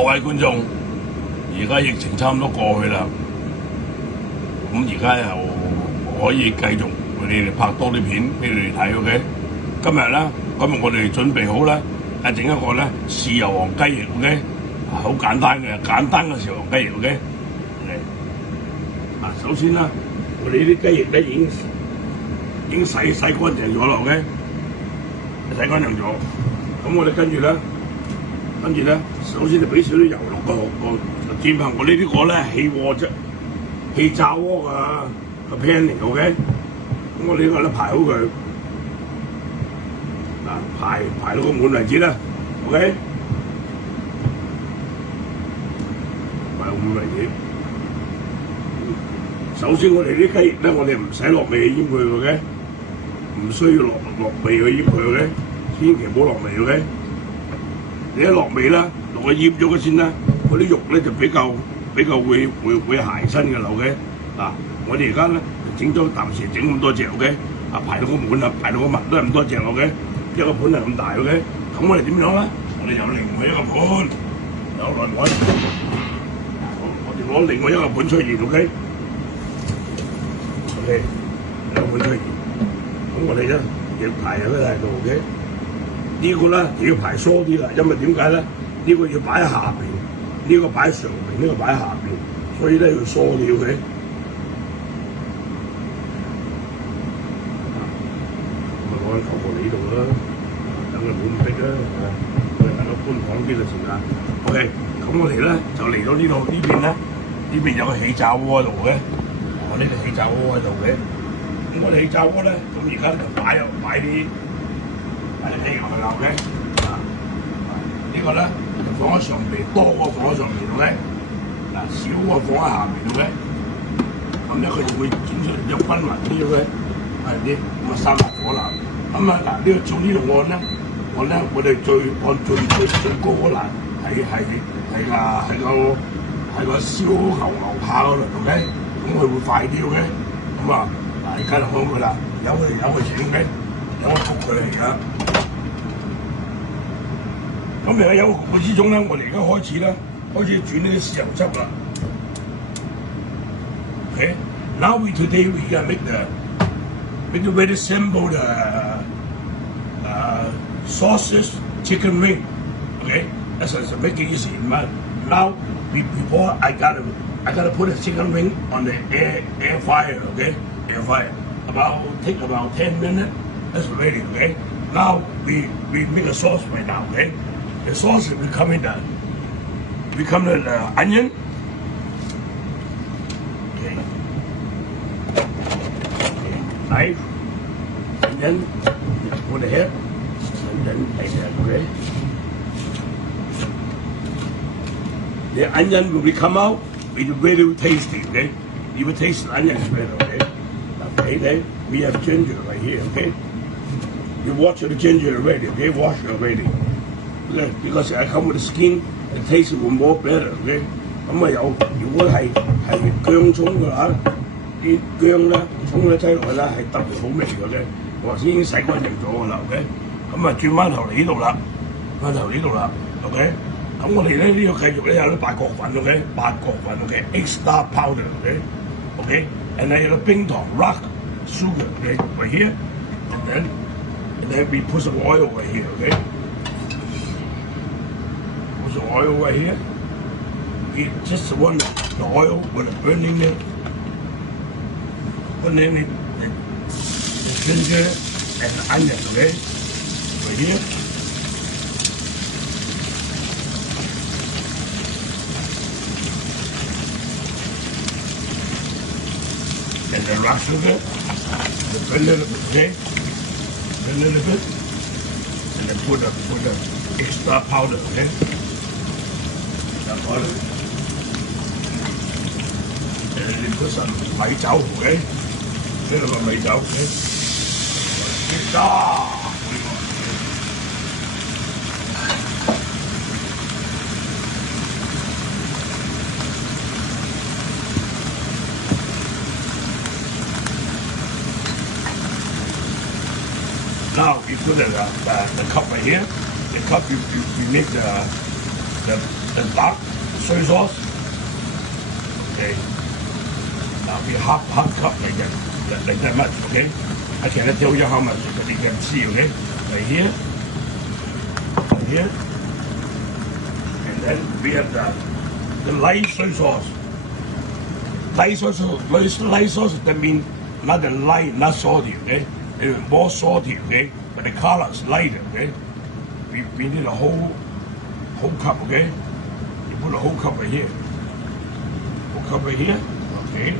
各位觀眾，而家疫情差唔多過去啦，咁而家又可以繼續你哋拍多啲片俾你哋睇 ，OK？ 今日我哋準備好啦，整一個咧豉油皇雞翼 ，OK？ 好簡單嘅豉油皇雞翼 ，OK？ 嗱，首先啦，我哋呢啲雞翼咧已經洗乾淨咗啦 ，OK？ 洗乾淨咗，咁我哋跟住咧，首先就俾少啲油落個煎下。我呢啲個咧氣炸鍋個 pan 嚟 ，OK？ 咁我哋呢個咧排好佢，嗱排到個滿為止啦 ，OK？ 排到滿為止。首先我哋啲雞翼咧，我哋唔使落味醃佢 ，OK？ 唔需要落味去醃佢 ，OK？ 千祈唔好落味 ，OK？ 你一落味啦，落去醃咗佢先啦，嗰啲肉咧就比較會鞋身嘅 ，OK？ 嗱，我哋而家咧整咗暫時整咁多隻 ，OK？ 排到個滿啦，排到個密都係咁多隻 ，OK？ 一個盤係咁大 ，OK？ 咁我哋點樣咧？我哋有另外一個盤，有另外，我哋攞另外一個盤出現 ，OK？ OK， 兩個盤出現，咁我哋咧要排喺嗰度 ，OK？ 呢個咧就要排疏啲啦，因為點解咧？呢個要擺喺下邊，呢個擺喺上邊，呢個擺喺下邊，所以咧要疏啲 ，OK？ 咁攞緊球過嚟呢度啦，等佢冇咁逼啦，我哋等佢搬房啲嘅時間 ，OK？ 咁我哋咧就嚟到呢度呢邊咧，呢邊有個氣炸鍋喺度嘅，我呢個氣炸鍋喺度嘅，咁我哋氣炸鍋咧，咁而家就擺啲。雞油去啦 ，OK？ 呢個咧就放喺上邊，多個放喺上邊 ，OK？ 少個放喺下邊 ，OK？ 咁咧佢就會整出嚟就均勻啲 ，OK？ 係啲咁三落火啦。咁呢個做呢度按咧，我哋最高嗰欄係個燒牛扒嗰度 ，OK？ 咁佢會快啲 ，OK？ 咁而家就開佢啦，由佢整 ，OK？ 有個焗佢嚟㗎。咁而家有個焗之中咧，我哋而家開始轉呢啲豉油汁啦。Okay, now today we gonna make the very simple sausage chicken wing. Okay, that's make it easy. Now before I gotta put the chicken wing on the air fryer. Okay, air fryer. Take about 10 minutes. That's ready, okay? Now we make a sauce right now, okay? The sauce will become the onion. Okay. Knife. And then put the head. And then like that, okay? The onion will come out. It's very tasty, okay? You will taste the onion better, okay? Okay, then we have ginger right here, okay? You wash the ginger already, okay? Wash it already. Okay? Because I come with the skin, the taste will more better, okay? 咁如果係薑葱嘅話，啲薑咧、葱咧擠落去咧係特別好味嘅咧。我頭先已經洗乾淨咗㗎啦 ，OK？ 咁轉翻頭嚟呢度啦， OK？ 咁我哋咧呢個繼續咧有啲八角粉 ，OK？ 八角粉 ，OK？Extra powder，OK？ And then 有啲冰糖 rock sugar, okay? Right here, and then we put some oil over here, okay? Put some oil over here. We just want the oil with the burning it, the ginger and the onion, okay? Right here. And then rock sugar, a little bit, okay? A little bit, and then put the extra powder, okay? Extra powder. And then put some 米酒 okay? Little bit 米酒 okay? Now you put the cup right here. The cup you make the the dark soy sauce. Okay. Now be half cup like that much. Okay. I cannot tell you how much, but you can see. Okay. Right here. Right here. And then we have the light soy sauce. Light sauce, that means not the light, not salty, okay? It's more salty, okay? But the color is lighter, okay? We need a whole cup, okay? You put a whole cup right here. Whole cup right here, okay?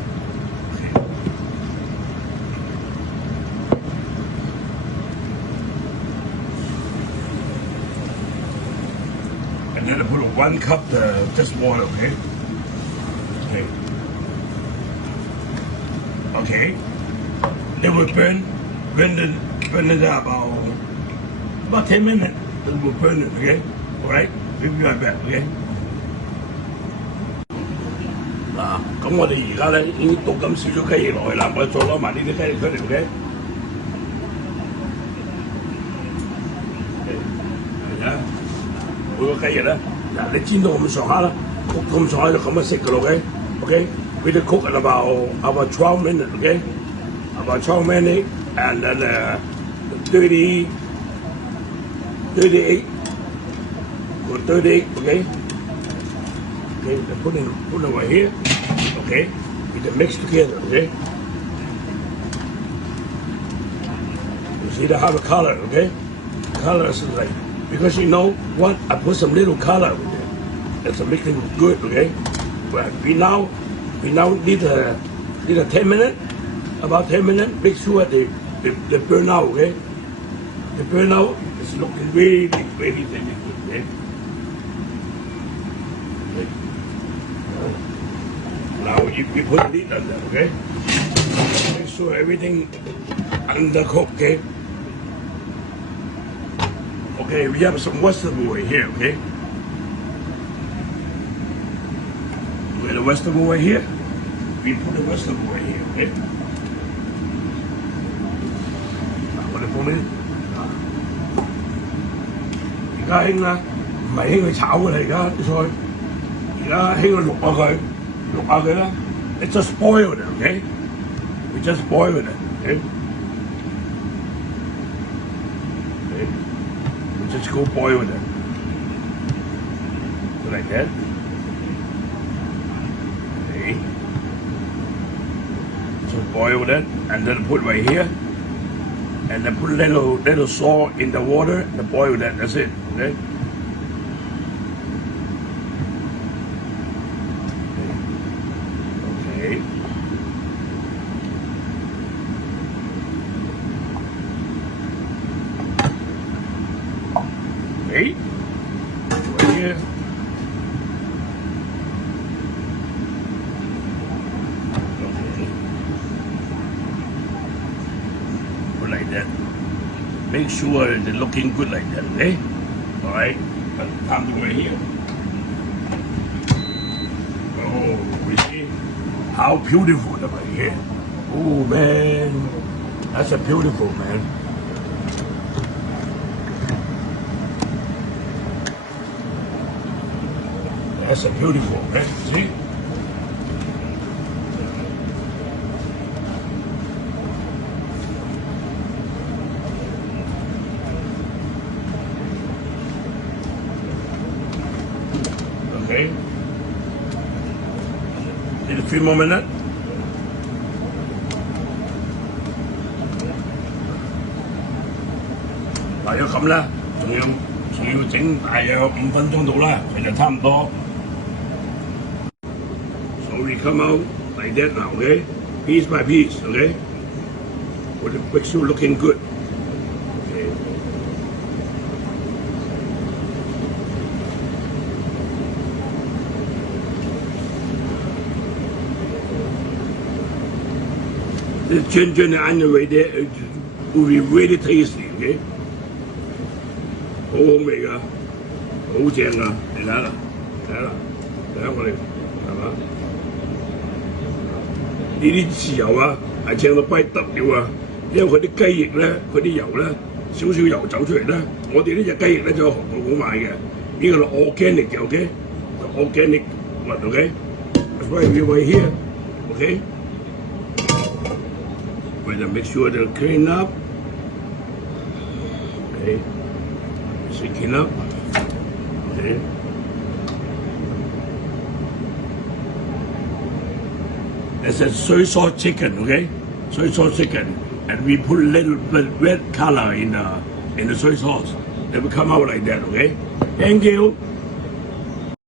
And then I put 1 cup just water, okay? Okay. Okay. They will burn it about 10 minutes. Then we'll burn it, okay? Alright? We'll be right back, okay? 嗱，咁我哋而家咧已經倒咁少咗雞翼落去啦，我哋再攞埋呢啲雞翼出嚟 ，OK？ 係啊，每個雞翼咧，嗱你煎到咁上下啦，咁上下就咁樣食嘅咯 ，OK？OK？ We will cook in about 12 minutes, okay? About 12 minutes, and then 38, or 38, okay? Okay, put it right here, okay? We can mix together, okay? You see how the color, okay? Color is like, because you know what? I put some little color with it. That's make it good, okay? But we now need a 10 minutes, about 10 minutes. Make sure they burn out, okay? They burn out. It's looking really good, okay? Now you put the lid on there, okay? Make sure everything undercooked, okay? Okay, we have some vegetable right here, okay? We have the vegetable right here. We put the vegetable right here, okay? Now, what I put in? 而家興啦，唔係興去炒嘅啦，而家啲菜，而家興去淥下佢啦。It's just boil it, okay? We just boil it, okay? Okay. We just go boil it. Like that. Okay. So boil that and then put right here. And then put a little salt in the water and boil that. That's it. Okay. Okay. Okay. Right here. Like that. Make sure they're looking good like that, okay? Alright, time to go in here. Oh, we see how beautiful they are here. Oh man, that's a beautiful man. That's a beautiful man, see? Okay. Need a few more minutes. Đại約咁啦，仲要整大約5分鐘到啦，其實差唔多。So we come out like that now, okay? Piece by piece, okay? With the picture looking good. Okay. The ginger and the onion right there will be really tasty, okay? 好好味㗎，好正㗎，你睇下啦，睇下啦，睇下我哋係嘛？呢啲豉油啊係正到不得了啊！因為佢啲雞翼咧，佢啲油咧少少油走出嚟咧，我哋呢隻雞翼咧就好好賣嘅，呢個係 organic 嘅 ，OK？ organic one, okay? That's why we were here, okay? We're gonna make sure they're clean up. Okay. Shaking up. Okay. It's a soy sauce chicken, okay? Soy sauce chicken. And we put a little bit red color in the soy sauce. It will come out like that, okay? Thank you.